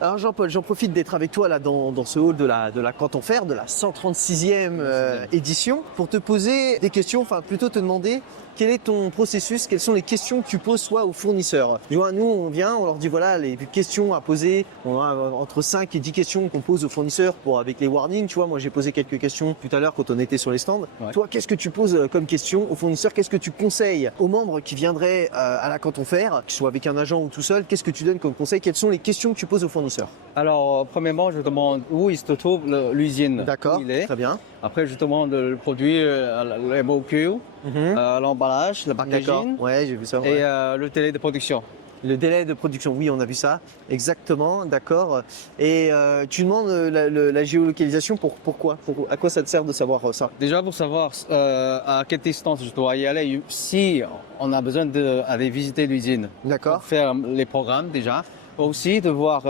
Alors Jean-Paul, j'en profite d'être avec toi là dans ce hall de la Canton Fair, de la 136e édition, pour te poser des questions, enfin plutôt te demander quel est ton processus, quelles sont les questions que tu poses soit aux fournisseurs. Tu vois, nous on vient, on leur dit voilà les questions à poser, on a entre 5 et 10 questions qu'on pose aux fournisseurs pour avec les warnings, tu vois, moi j'ai posé quelques questions tout à l'heure quand on était sur les stands. Ouais. Toi, qu'est-ce que tu poses comme question aux fournisseurs? Qu'est-ce que tu conseilles aux membres qui viendraient à la Canton Fair, que ce soit avec un agent ou tout seul? Qu'est-ce que tu donnes comme conseil? Quelles sont les questions que tu poses aux fournisseurs? Alors, premièrement, je demande où il se trouve l'usine. D'accord, très bien. Après, je demande le produit, le MOQ, l'emballage, le packaging. Ouais, j'ai vu ça. Et le délai de production. Le délai de production, oui, on a vu ça. Exactement, d'accord. Et tu demandes la géolocalisation pourquoi? À quoi ça te sert de savoir ça? Déjà pour savoir à quelle distance je dois y aller, si on a besoin d'aller visiter l'usine. D'accord. Faire les programmes déjà. Aussi de voir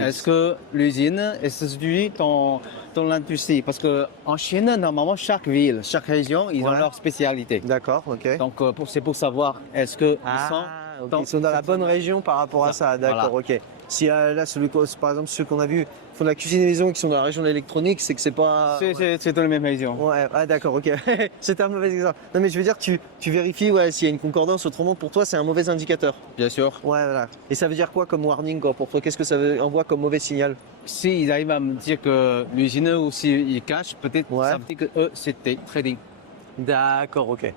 est-ce que l'usine est située dans l'industrie. Parce qu'en Chine, normalement, chaque ville, chaque région, ils ont leur spécialité. D'accord, ok. Donc c'est pour savoir est-ce qu'ils ils sont dans la bonne région par rapport à ça. D'accord, voilà. Ok. Si là, par exemple, ceux qu'on a vus font de la cuisine et maison qui sont dans la région de l'électronique, c'est que c'est pas. C'est dans la même région. Ouais, ah, d'accord, ok. C'était un mauvais exemple. Non, mais je veux dire, tu vérifies s'il y a une concordance, autrement pour toi, c'est un mauvais indicateur. Bien sûr. Ouais, voilà. Et ça veut dire quoi comme warning pour toi? Qu'est-ce que ça envoie comme mauvais signal? S'ils arrivent à me dire que l'usine ou s'ils cachent, peut-être ça veut dire que eux, c'était trading. D'accord, ok.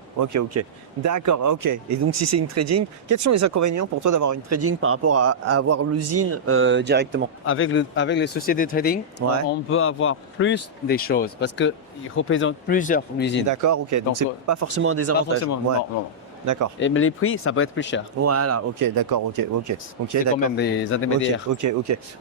D'accord, ok. Et donc si c'est une trading, quels sont les inconvénients pour toi d'avoir une trading par rapport à avoir l'usine directement? Avec les sociétés de trading, on peut avoir plus des choses parce qu'ils représentent plusieurs usines. D'accord, ok. Donc c'est pas forcément un désavantage. Pas forcément, non. D'accord. Mais les prix, ça peut être plus cher. Voilà, ok, d'accord, ok. C'est quand même des intermédiaires. Ok.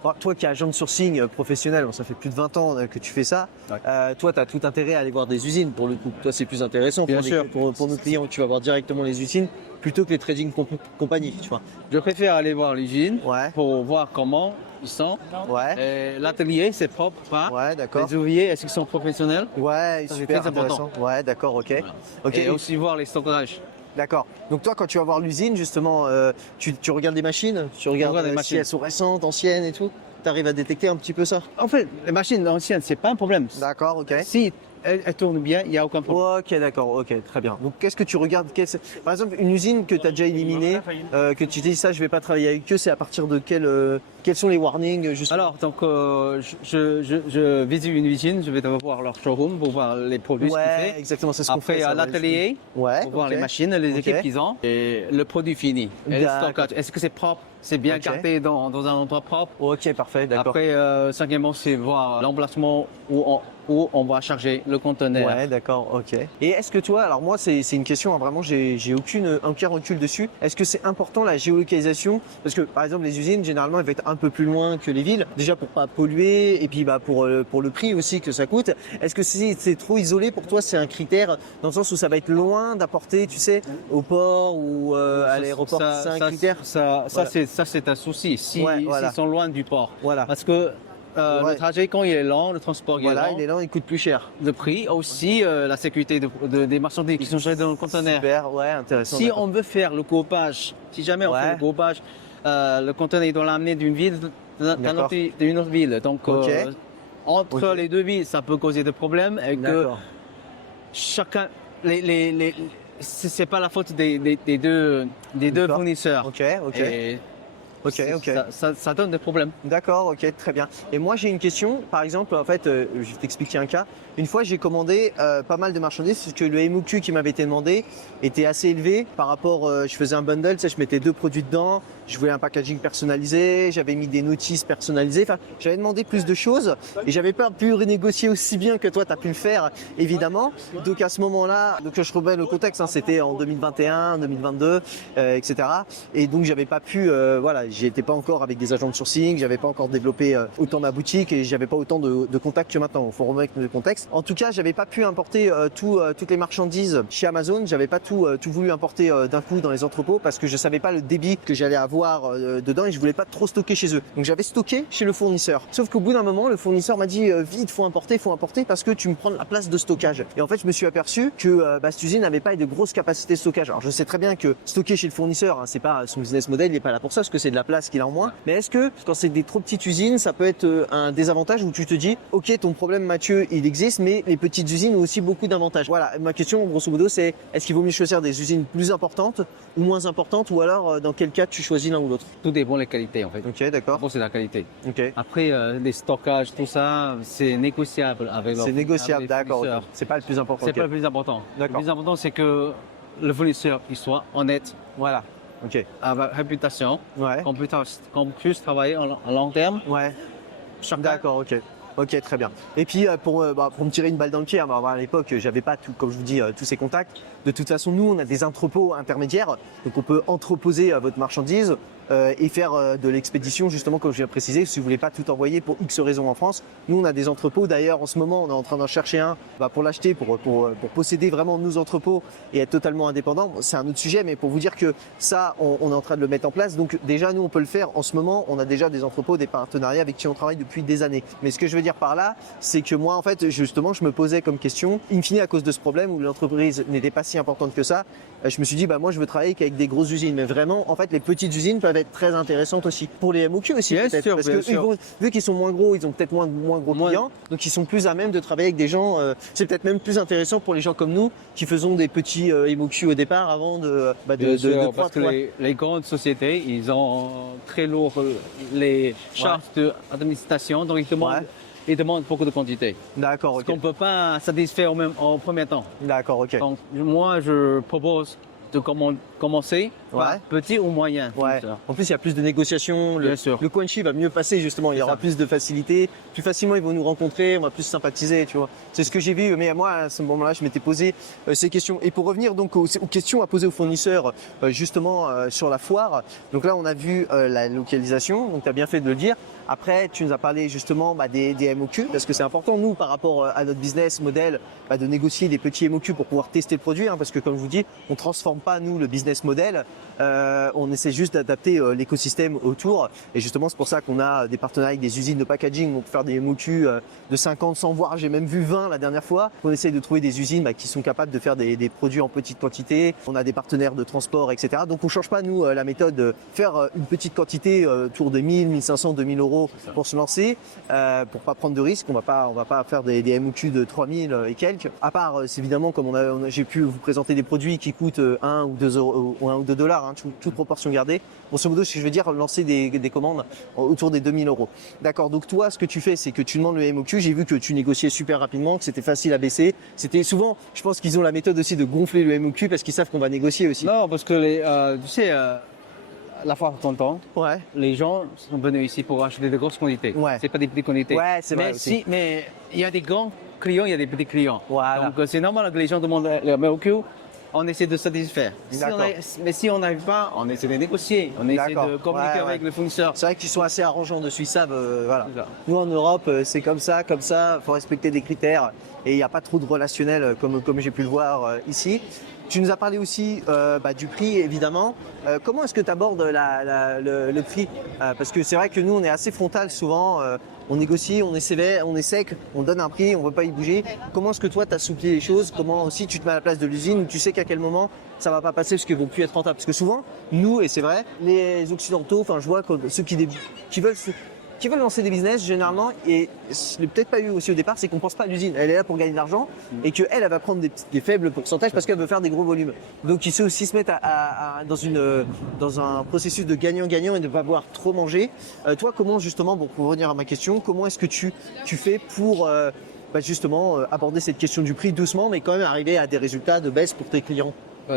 Alors, toi qui es agent de sourcing professionnel, ça fait plus de 20 ans que tu fais ça. Ouais. Toi, tu as tout intérêt à aller voir des usines pour le coup. Toi, c'est plus intéressant pour nos clients. Tu vas voir directement les usines plutôt que les trading compagnies, tu vois. Je préfère aller voir l'usine pour voir comment ils sont. Ouais. L'atelier, c'est propre ou pas. Ouais, d'accord. Les ouvriers, est-ce qu'ils sont professionnels? Ouais, super intéressant. Ouais, d'accord, ok. Et aussi voir les stockages. D'accord. Donc toi, quand tu vas voir l'usine, justement, tu regardes les machines, tu regardes si elles sont récentes, anciennes et tout. Tu arrives à détecter un petit peu ça? En fait, les machines anciennes, c'est pas un problème. D'accord, ok. Si elles tournent bien, il n'y a aucun problème. Ok, d'accord, ok, très bien. Donc qu'est-ce que tu regardes? Par exemple, une usine que tu as déjà éliminée, que tu dis ça, je vais pas travailler avec eux, c'est à partir de quels sont les warnings justement? Alors, donc, je visite une usine, je vais voir leur showroom pour voir les produits qu'ils font. Exactement, c'est ce qu'on fait. Après, à l'atelier, pour voir les machines, les équipes qu'ils ont, et le produit fini. Et le stockage. Est-ce que c'est propre? C'est bien gardé dans un endroit propre? Ok, parfait, d'accord. Après, cinquièmement, c'est voir l'emplacement où on va charger le conteneur. Ouais, d'accord, ok. Et est-ce que toi, alors moi, c'est une question, vraiment, j'ai aucun recul dessus. Est-ce que c'est important la géolocalisation? Parce que, par exemple, les usines, généralement, elles vont être un peu plus loin que les villes. Déjà pour pas polluer, et puis pour le prix aussi que ça coûte. Est-ce que si c'est trop isolé, pour toi, c'est un critère, dans le sens où ça va être loin d'apporter, tu sais, au port ou à l'aéroport? C'est un critère? Ça, c'est un souci. S'ils sont loin du port. Voilà. Parce que le trajet, quand il est lent, le transport il est lent, il coûte plus cher. Le prix, aussi la sécurité des marchandises qui sont gérées dans le conteneur. Super, ouais, intéressant. Si on veut faire le groupage, si jamais on fait le groupage, le conteneur il doit l'amener d'une ville à une autre ville. Donc entre les deux villes, ça peut causer des problèmes et que chacun c'est pas la faute des deux fournisseurs. Ça donne des problèmes. D'accord, ok, très bien. Et moi j'ai une question, par exemple, en fait, je vais t'expliquer un cas. Une fois j'ai commandé pas mal de marchandises parce que le MOQ qui m'avait été demandé était assez élevé par rapport, je faisais un bundle, tu sais, je mettais 2 produits dedans, je voulais un packaging personnalisé, j'avais mis des notices personnalisées, enfin j'avais demandé plus de choses et j'avais pas pu renégocier aussi bien que toi tu as pu le faire évidemment. Donc à ce moment-là, donc je remets le contexte, hein, c'était en 2021, 2022, etc. Et donc j'avais pas pu, j'étais pas encore avec des agents de sourcing, j'avais pas encore développé autant ma boutique et j'avais pas autant de contacts que maintenant. Il faut remettre le contexte. En tout cas, j'avais pas pu importer toutes les marchandises chez Amazon. J'avais pas tout voulu importer d'un coup dans les entrepôts parce que je savais pas le débit que j'allais avoir avoir dedans et je voulais pas trop stocker chez eux. Donc j'avais stocké chez le fournisseur. Sauf qu'au bout d'un moment, le fournisseur m'a dit vite, faut importer parce que tu me prends la place de stockage. Et en fait, je me suis aperçu que cette usine n'avait pas de grosses capacités de stockage. Alors je sais très bien que stocker chez le fournisseur, hein, c'est pas son business model, il est pas là pour ça parce que c'est de la place qu'il a en moins. Mais est-ce que quand c'est des trop petites usines, ça peut être un désavantage où tu te dis ok, ton problème Mathieu, il existe, mais les petites usines ont aussi beaucoup d'avantages. Voilà, ma question grosso modo c'est est-ce qu'il vaut mieux choisir des usines plus importantes ou moins importantes ou alors dans quel cas tu choisis l'un ou l'autre? Tout dépend des qualités en fait. Ok, d'accord. Bon, c'est la qualité. Ok. Après, les stockages, tout ça, c'est négociable avec C'est négociable, d'accord. Okay. C'est pas le plus important. C'est pas le plus important. Le plus important, c'est que le fournisseur il soit honnête. Voilà. Ok. Avec réputation. Ouais. Qu'on puisse travailler à long terme. Ouais. D'accord, ok. Ok, très bien. Et puis pour me tirer une balle dans le pied, à l'époque, j'avais pas tout, comme je vous dis, tous ces contacts. De toute façon, nous, on a des entrepôts intermédiaires, donc on peut entreposer votre marchandise et faire de l'expédition, justement, comme je viens de préciser, si vous voulez pas tout envoyer pour X raisons en France. Nous, on a des entrepôts. D'ailleurs, en ce moment, on est en train d'en chercher un pour l'acheter, pour posséder vraiment nos entrepôts et être totalement indépendant. C'est un autre sujet, mais pour vous dire que ça, on est en train de le mettre en place. Donc déjà, nous, on peut le faire. En ce moment, on a déjà des entrepôts, des partenariats avec qui on travaille depuis des années. Mais ce que je veux dire par là, c'est que moi, en fait, justement, je me posais comme question, in fine, à cause de ce problème où l'entreprise n'était pas si importante que ça, je me suis dit, moi, je veux travailler qu'avec des grosses usines. Mais vraiment, en fait, les petites usines peuvent être très intéressantes aussi. Pour les MOQ aussi, peut-être. Parce que vu qu'ils sont moins gros, ils ont peut-être moins gros clients. Donc, ils sont plus à même de travailler avec des gens. C'est peut-être même plus intéressant pour les gens comme nous qui faisons des petits MOQ au départ avant de croître. Parce que les grandes sociétés, ils ont très lourd les charges d'administration. Donc, ils demandent beaucoup de quantité. D'accord, ok. Ce qu'on ne peut pas satisfaire en premier temps. D'accord, ok. Donc, moi, je propose de commencer par petit ou moyen. Ouais. En plus, il y a plus de négociations. Le Quanchi va mieux passer, justement. Il y aura plus de facilité. Plus facilement, ils vont nous rencontrer. On va plus sympathiser, tu vois. C'est ce que j'ai vu. Mais moi, à ce moment-là, je m'étais posé ces questions. Et pour revenir donc aux questions à poser aux fournisseurs, justement, sur la foire. Donc là, on a vu la localisation. Donc, tu as bien fait de le dire. Après, tu nous as parlé justement des MOQ, parce que c'est important, nous, par rapport à notre business model, de négocier des petits MOQ pour pouvoir tester le produit, parce que comme je vous dis, on ne transforme pas, nous, le business model, on essaie juste d'adapter l'écosystème autour. Et justement, c'est pour ça qu'on a des partenariats avec des usines de packaging, on peut faire des MOQ de 50, 100, voire j'ai même vu 20 la dernière fois. On essaie de trouver des usines qui sont capables de faire des produits en petite quantité. On a des partenaires de transport, etc. Donc on ne change pas, nous, la méthode de faire une petite quantité autour de 1000, 1500, 2000 euros pour se lancer, pour pas prendre de risques. On va pas faire des MOQ de 3000 et quelques. À part, c'est évidemment, comme j'ai pu vous présenter des produits qui coûtent 1 ou 2 euros, ou 1 ou 2 dollars, toute proportion gardée. Grosso modo, si je veux dire, lancer des commandes autour des 2000 euros. D'accord. Donc toi, ce que tu fais, c'est que tu demandes le MOQ. J'ai vu que tu négociais super rapidement, que c'était facile à baisser. C'était souvent, je pense qu'ils ont la méthode aussi de gonfler le MOQ parce qu'ils savent qu'on va négocier aussi. Non, parce que tu sais. La foire de Tonton, les gens sont venus ici pour acheter de grosses quantités. C'est pas des petites quantités. Ouais, c'est vrai aussi. Mais il y a des grands clients, il y a des petits clients. Voilà. Donc c'est normal que les gens demandent le MOQ. On essaie de satisfaire. Mais si on n'arrive pas, on essaie de négocier. On essaie de communiquer avec le fournisseur. C'est vrai qu'ils sont assez arrangeants dessus. Ils savent, voilà. Nous en Europe, c'est comme ça. Il faut respecter des critères. Et il n'y a pas trop de relationnel comme j'ai pu le voir ici. Tu nous as parlé aussi du prix, évidemment. Comment est-ce que tu abordes le prix parce que c'est vrai que nous, on est assez frontal souvent. On négocie, on est sévère, on est sec, on donne un prix, on ne veut pas y bouger. Comment est-ce que toi, tu assouplis les choses? Comment aussi tu te mets à la place de l'usine où tu sais qu'à quel moment ça ne va pas passer parce qu'ils ne vont plus être rentables? Parce que souvent, nous, et c'est vrai, les Occidentaux, je vois ceux qui veulent lancer des business, généralement, et je l'ai peut-être pas eu aussi au départ, c'est qu'on pense pas à l'usine. Elle est là pour gagner de l'argent et qu'elle va prendre des faibles pourcentages parce qu'elle veut faire des gros volumes. Donc, il faut aussi se mettre dans un processus de gagnant-gagnant et de ne pas voir trop manger. Toi, comment justement, pour revenir à ma question, comment est-ce que tu fais pour justement aborder cette question du prix doucement, mais quand même arriver à des résultats de baisse pour tes clients?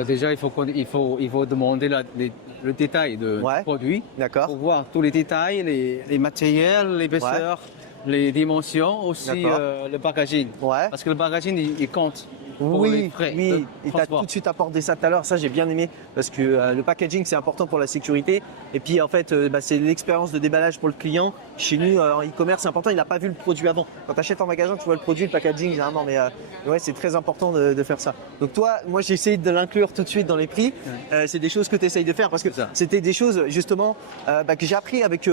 Déjà, il faut demander le détail du produit pour voir tous les détails, les matériels, l'épaisseur, les dimensions, aussi le packaging. Parce que le packaging, il compte pour les Oui, frais oui. de Et tu as transport. tout de suite apporté ça tout à l'heure. Ça, j'ai bien aimé parce que le packaging, c'est important pour la sécurité. Et puis, en fait, c'est l'expérience de déballage pour le client. Chez nous, en e-commerce, c'est important. Il n'a pas vu le produit avant. Quand tu achètes en magasin, tu vois le produit, le packaging, généralement. Mais ouais, c'est très important de faire ça. Donc, toi, moi, j'ai essayé de l'inclure tout de suite dans les prix. C'est des choses que tu essayes de faire parce que c'était des choses, justement, que j'ai appris avec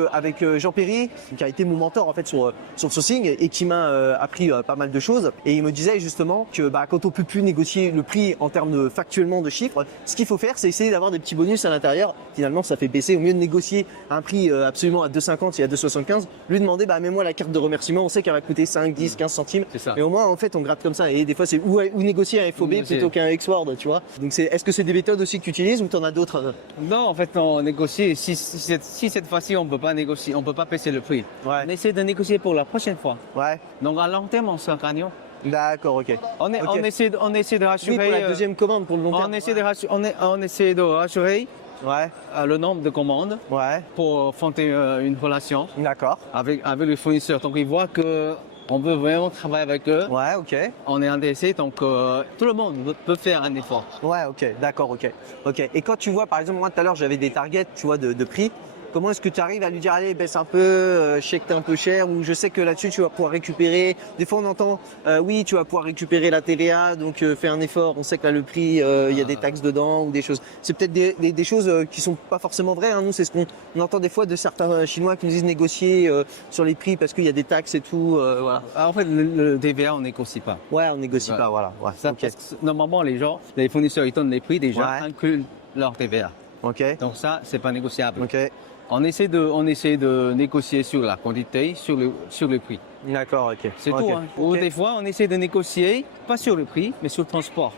Jean Perry, qui a été mon mentor, en fait, sur le sourcing et qui m'a appris pas mal de choses. Et il me disait, justement, que quand on peut plus négocier le prix en termes de factuellement de chiffres, ce qu'il faut faire, c'est essayer d'avoir des petits bonus à l'intérieur. Finalement, ça fait baisser. Au mieux de négocier un prix absolument à 2,50 et à 2,75, lui demander, mets-moi la carte de remerciement. On sait qu'elle va coûter 5, 10, 15 centimes. Mais au moins, en fait, on gratte comme ça. Et des fois, c'est ou négocier un FOB plutôt qu'un X-Word, tu vois. Donc, est-ce que c'est des méthodes aussi que tu utilises ou tu en as d'autres? Non, en fait, on négocie. Si cette fois-ci, on peut pas négocier, on peut pas baisser le prix. Ouais. On essaie de négocier pour la prochaine fois. Ouais. Donc, à long terme, on sera gagnant. D'accord, ok. On essaie de rassurer. Oui, pour la deuxième commande, pour le long terme. On essaie de rassurer Ouais. le nombre de commandes Ouais. pour fonder une relation D'accord. avec les fournisseurs. Donc, ils voient que on veut vraiment travailler avec eux. Ouais, ok. On est intéressé, donc tout le monde peut faire un effort. Ouais, ok, d'accord, ok. Et quand tu vois, par exemple, moi tout à l'heure, j'avais des targets, tu vois, de prix. Comment est-ce que tu arrives à lui dire, allez, baisse un peu, je sais que t'es un peu cher, ou je sais que là-dessus, tu vas pouvoir récupérer. Des fois, on entend, oui, tu vas pouvoir récupérer la TVA, donc fais un effort. On sait que là, le prix, il y a des taxes dedans ou des choses. C'est peut-être des choses qui sont pas forcément vraies. Hein. Nous, c'est ce qu'on entend des fois de certains Chinois qui nous disent négocier sur les prix parce qu'il y a des taxes et tout. Voilà. En fait, le TVA, on négocie pas. Ouais, on négocie pas, voilà. Ouais. Ça, Ok. parce que normalement, les fournisseurs, ils donnent les prix déjà, Ouais. incluent leur TVA. Ok. Donc ça, c'est pas négociable. Ok. On essaie de négocier sur la quantité, sur le prix. D'accord, ok. C'est Ok. tout. Hein. Ou Ok. des fois, on essaie de négocier, pas sur le prix, mais sur le transport.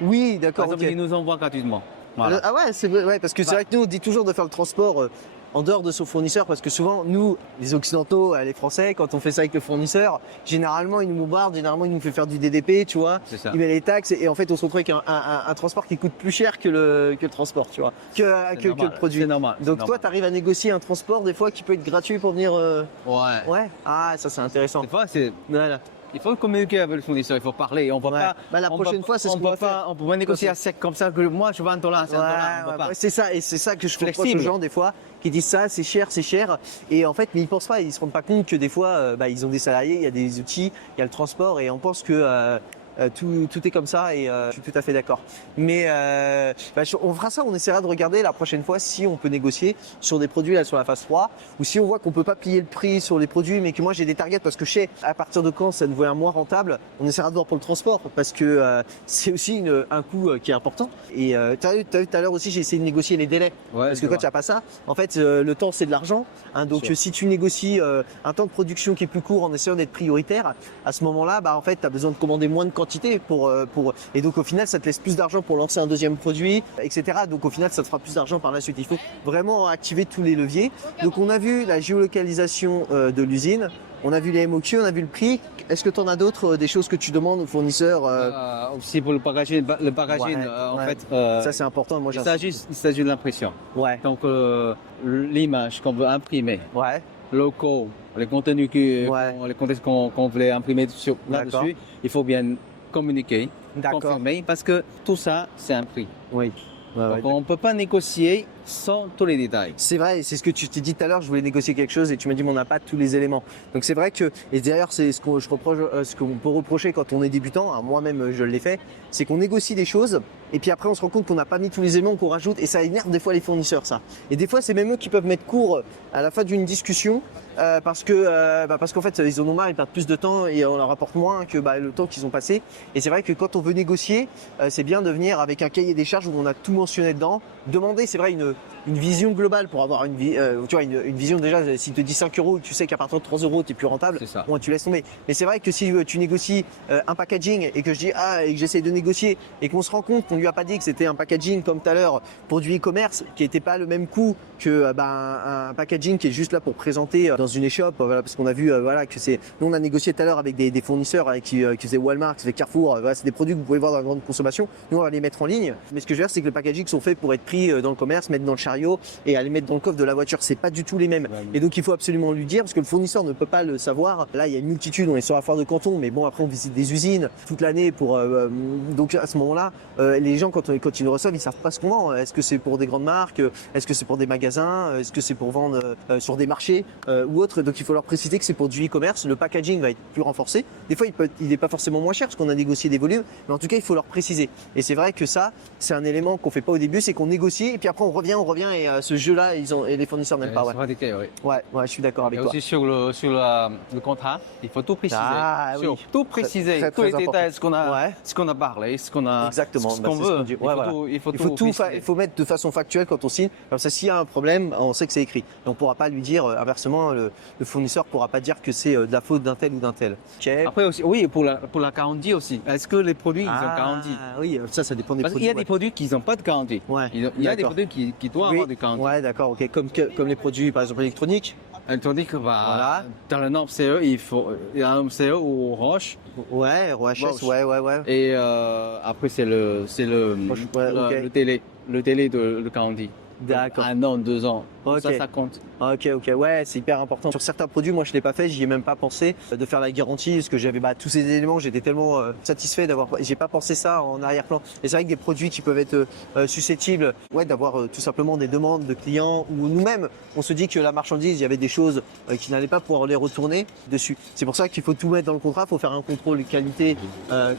Oui, Par d'accord. exemple, Ok. ils nous envoient gratuitement. Voilà. Ah ouais, c'est vrai, ouais, parce que c'est vrai que nous on dit toujours de faire le transport en dehors de son fournisseur parce que souvent nous, les occidentaux, les Français, quand on fait ça avec le fournisseur, généralement il nous bombarde, généralement il nous fait faire du DDP, tu vois, C'est ça. il met les taxes et en fait on se retrouve avec un transport qui coûte plus cher que le transport, tu vois, que le produit. C'est normal. Donc toi, tu arrives à négocier un transport des fois qui peut être gratuit pour venir. Ouais. Ouais. Ah, ça c'est intéressant. Des fois, Voilà. il faut communiquer avec le fournisseur, il faut parler. On peut Ouais. pas. La prochaine fois, c'est ce qu'on va faire. On peut pas négocier à sec comme ça que moi je veux $1, c'est $1. On peut pas. C'est ça, et c'est ça que je reproche aux Flexible. gens des fois qui disent ça, c'est cher, et en fait, mais ils pensent pas, ils se rendent pas compte que des fois, ils ont des salariés, il y a des outils, il y a le transport, et on pense que tout est comme ça, et je suis tout à fait d'accord. Mais on fera ça, on essaiera de regarder la prochaine fois si on peut négocier sur des produits là sur la phase 3, ou si on voit qu'on peut pas plier le prix sur les produits, mais que moi j'ai des targets parce que je sais à partir de quand ça devient moins rentable, on essaiera de voir pour le transport parce que c'est aussi un coût qui est important. Et tu as vu tout à l'heure aussi, j'ai essayé de négocier les délais. Ouais, Parce que quand tu n'as pas ça, en fait, le temps c'est de l'argent. Hein, donc si tu négocies un temps de production qui est plus court en essayant d'être prioritaire, à ce moment-là, en fait, tu as besoin de commander moins de quantité et donc au final, ça te laisse plus d'argent pour lancer un deuxième produit, etc. Donc au final, ça te fera plus d'argent par la suite. Il faut vraiment activer tous les leviers. Donc on a vu la géolocalisation de l'usine. On a vu les MOQ, on a vu le prix. Est-ce que tu en as d'autres, des choses que tu demandes aux fournisseurs Aussi pour le packaging, en ouais. fait. Ça c'est important. Moi, il s'agit de l'impression. Ouais. Donc l'image qu'on veut imprimer, Ouais. locaux, les contenus qu'on voulait imprimer là-dessus, il faut bien communiquer, D'accord. confirmer, parce que tout ça, c'est un prix. Oui. Donc, on ne peut pas négocier sans tous les détails. C'est vrai, c'est ce que tu t'es dit tout à l'heure, je voulais négocier quelque chose et tu m'as dit mais on n'a pas tous les éléments. Donc c'est vrai que, et d'ailleurs c'est ce qu'on peut reprocher quand on est débutant, hein, moi-même je l'ai fait, c'est qu'on négocie des choses et puis après on se rend compte qu'on n'a pas mis tous les éléments qu'on rajoute et ça énerve des fois les fournisseurs ça. Et des fois c'est même eux qui peuvent mettre court à la fin d'une discussion parce qu'en fait ils en ont marre, ils perdent plus de temps et on leur rapporte moins que le temps qu'ils ont passé. Et c'est vrai que quand on veut négocier, c'est bien de venir avec un cahier des charges où on a tout mentionné dedans, demander c'est vrai une vision globale pour avoir une vision déjà, si tu te dis 5 €, tu sais qu'à partir de 3 € tu es plus rentable, bon, tu laisses tomber. Mais c'est vrai que si tu négocies un packaging et que je dis et que j'essaie de négocier et qu'on se rend compte qu'on lui a pas dit que c'était un packaging comme tout à l'heure pour du e-commerce qui n'était pas le même coût que un packaging qui est juste là pour présenter dans une échoppe, voilà, parce qu'on a vu que nous on a négocié tout à l'heure avec des fournisseurs qui faisaient Walmart, qui faisaient Carrefour, voilà, c'est des produits que vous pouvez voir dans la grande consommation. Nous on va les mettre en ligne. Mais ce que je veux dire c'est que les packaging sont faits pour être pris dans le commerce, mettre mettre dans le chariot et à les mettre dans le coffre de la voiture. C'est pas du tout les mêmes. Et donc il faut absolument lui dire parce que le fournisseur ne peut pas le savoir. Là, il y a une multitude. On est sur la foire de Canton, mais bon, après on visite des usines toute l'année pour. Donc à ce moment-là, les gens quand ils nous reçoivent, ils savent pas ce qu'on vend. Est-ce que c'est pour des grandes marques? Est-ce que c'est pour des magasins? Est-ce que c'est pour vendre sur des marchés ou autre? Donc il faut leur préciser que c'est pour du e-commerce. Le packaging va être plus renforcé. Des fois, il n'est pas forcément moins cher parce qu'on a négocié des volumes, mais en tout cas, il faut leur préciser. Et c'est vrai que ça, c'est un élément qu'on fait pas au début, c'est qu'on négocie et puis après on revient et ce jeu-là, et les fournisseurs n'aiment pas. Ouais, je suis d'accord avec toi. Aussi sur le contrat, il faut tout préciser. Tout préciser, tous les détails, ce qu'on a parlé, ce qu'on a, exactement, ce qu'on veut. Il faut mettre de façon factuelle quand on signe. Comme ça, s'il y a un problème, on sait que c'est écrit. Et on pourra pas lui dire inversement, le fournisseur pourra pas dire que c'est de la faute d'un tel ou d'un tel. Okay. Après aussi, oui, pour la garantie aussi. Est-ce que les produits ils ont garantie? Oui, ça dépend des produits. Il y a des produits qui n'ont pas de garantie. Il y a des produits qui doivent avoir des garanties. Ouais, d'accord, ok. Comme les produits, par exemple, électroniques. Électronique, voilà. Dans le norme CE, il y a un CE ou Roche. Ouais, ROHS, ouais. Et après, c'est le délai de garantie. D'accord. 1 an, 2 ans. Okay. Ça compte. Ok, ouais, c'est hyper important. Sur certains produits, moi je l'ai pas fait, j'y ai même pas pensé de faire la garantie parce que j'avais tous ces éléments, j'étais tellement satisfait j'ai pas pensé ça en arrière-plan. Et c'est vrai que des produits qui peuvent être susceptibles, d'avoir tout simplement des demandes de clients ou nous-mêmes, on se dit que la marchandise, il y avait des choses qui n'allaient pas pouvoir les retourner dessus. C'est pour ça qu'il faut tout mettre dans le contrat, il faut faire un contrôle qualité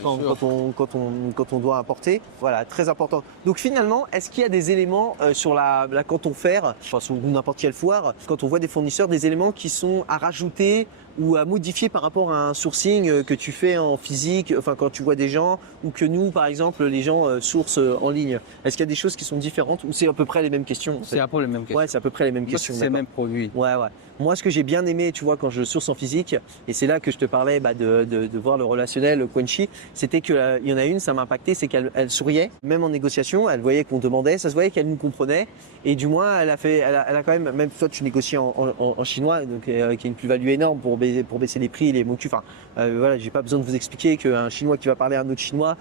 quand on doit importer. Voilà, très important. Donc finalement, est-ce qu'il y a des éléments sur la canton-fer, sur n'importe quelle foire, quand on voit des fournisseurs, des éléments qui sont à rajouter ou à modifier par rapport à un sourcing que tu fais en physique, enfin quand tu vois des gens ou que nous, par exemple, les gens sourcent en ligne. Est-ce qu'il y a des choses qui sont différentes ou c'est à peu près les mêmes questions? C'est à peu près les mêmes questions. Ouais, c'est à peu près les mêmes questions. C'est le même produit. Ouais. Moi, ce que j'ai bien aimé, tu vois, quand je source en physique, et c'est là que je te parlais de voir le relationnel, le Quenchy, c'était qu'il y en a une, ça m'a impacté, c'est qu'elle souriait, même en négociation, elle voyait qu'on demandait, ça se voyait qu'elle nous comprenait, et du moins, elle a quand même toi tu négocies en chinois, donc qui a une plus-value énorme pour baisser les prix, les motus. Enfin, voilà, j'ai pas besoin de vous expliquer qu'un Chinois qui va parler à un autre Chinois,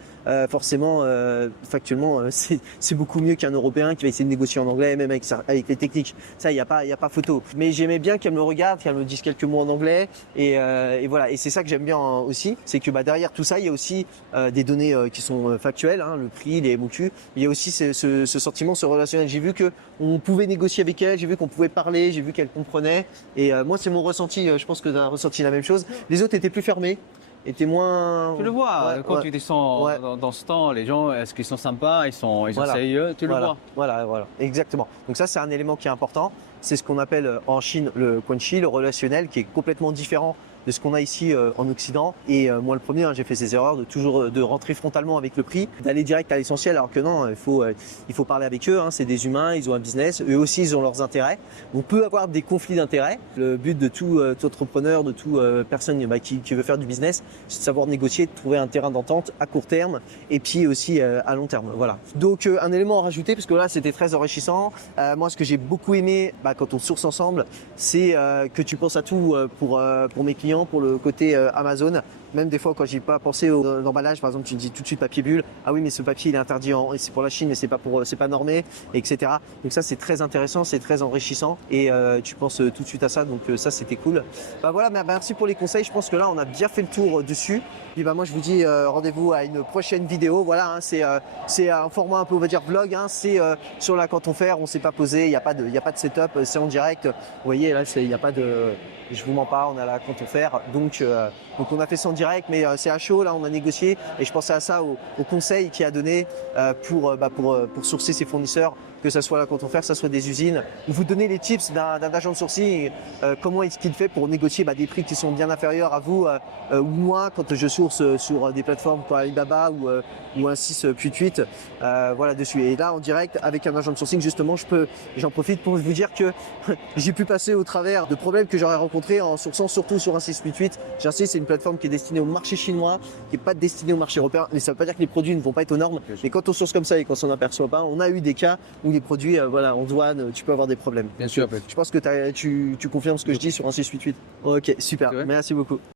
forcément, factuellement, c'est beaucoup mieux qu'un Européen qui va essayer de négocier en anglais, même avec les techniques. Ça, il y a pas photo. Mais j'aimais bien qu'elle me regarde, qu'elle me dise quelques mots en anglais, et voilà. Et c'est ça que j'aime bien aussi, c'est que derrière tout ça, il y a aussi des données qui sont factuelles, le prix, les motus. Il y a aussi ce sentiment, ce relationnel. J'ai vu que on pouvait négocier avec elle, j'ai vu qu'on pouvait parler, j'ai vu qu'elle comprenait. Et moi, c'est mon ressenti. Je pense que tu as ressenti la même chose. Les autres étaient plus fermés, étaient moins. Tu le vois quand tu descends dans ce temps, les gens, est-ce qu'ils sont sympas, ils sont sérieux, tu le vois. Voilà, exactement. Donc ça, c'est un élément qui est important. C'est ce qu'on appelle en Chine le Quenchy, le relationnel, qui est complètement différent de ce qu'on a ici en Occident. Et moi, le premier, j'ai fait ces erreurs de rentrer frontalement avec le prix, d'aller direct à l'essentiel, alors que non, il faut parler avec eux. C'est des humains, ils ont un business, eux aussi, ils ont leurs intérêts. On peut avoir des conflits d'intérêts. Le but de tout entrepreneur, de toute personne qui veut faire du business, c'est de savoir négocier, de trouver un terrain d'entente à court terme et puis aussi à long terme. Voilà. Donc un élément à rajouter, parce que là, c'était très enrichissant. Moi, ce que j'ai beaucoup aimé quand on source ensemble, c'est que tu penses à tout pour mes clients, pour le côté Amazon. Même des fois, quand j'ai pas pensé au l'emballage, par exemple, tu me dis tout de suite papier bulle. Ah oui, mais ce papier il est interdit et c'est pour la Chine, mais c'est pas normé, etc. Donc ça, c'est très intéressant, c'est très enrichissant et tu penses tout de suite à ça. Donc ça, c'était cool. Voilà, merci pour les conseils. Je pense que là, on a bien fait le tour dessus. Puis moi, je vous dis rendez-vous à une prochaine vidéo. Voilà, c'est un format un peu, on va dire vlog. C'est sur la canton-fer, on s'est pas posé, il y a pas de setup, c'est en direct. Vous voyez là, il y a pas de, je vous mens pas, on a la canton-fer. Donc on a fait ça en direct, mais c'est à chaud. Là, on a négocié et je pensais à ça au conseil qu'il a donné pour sourcer ses fournisseurs, que ce soit la canton-fer, que ce soit des usines. Vous donnez les tips d'un agent de sourcing, comment est-ce qu'il fait pour négocier des prix qui sont bien inférieurs à vous ou moi quand je source sur des plateformes comme Alibaba ou un 6 puis 8 voilà dessus. Et là en direct avec un agent de sourcing, justement, j'en profite pour vous dire que j'ai pu passer au travers de problèmes que j'aurais rencontrés en sourçant surtout sur un 688. J'insiste, c'est une plateforme qui est destinée au marché chinois, qui n'est pas destinée au marché européen. Mais ça ne veut pas dire que les produits ne vont pas être aux normes. Mais quand on source comme ça et qu'on s'en aperçoit pas, on a eu des cas où les produits, en douane, tu peux avoir des problèmes. Bien sûr. Je pense que tu confirmes ce que je dis sur un 688. Ok, super. Merci beaucoup.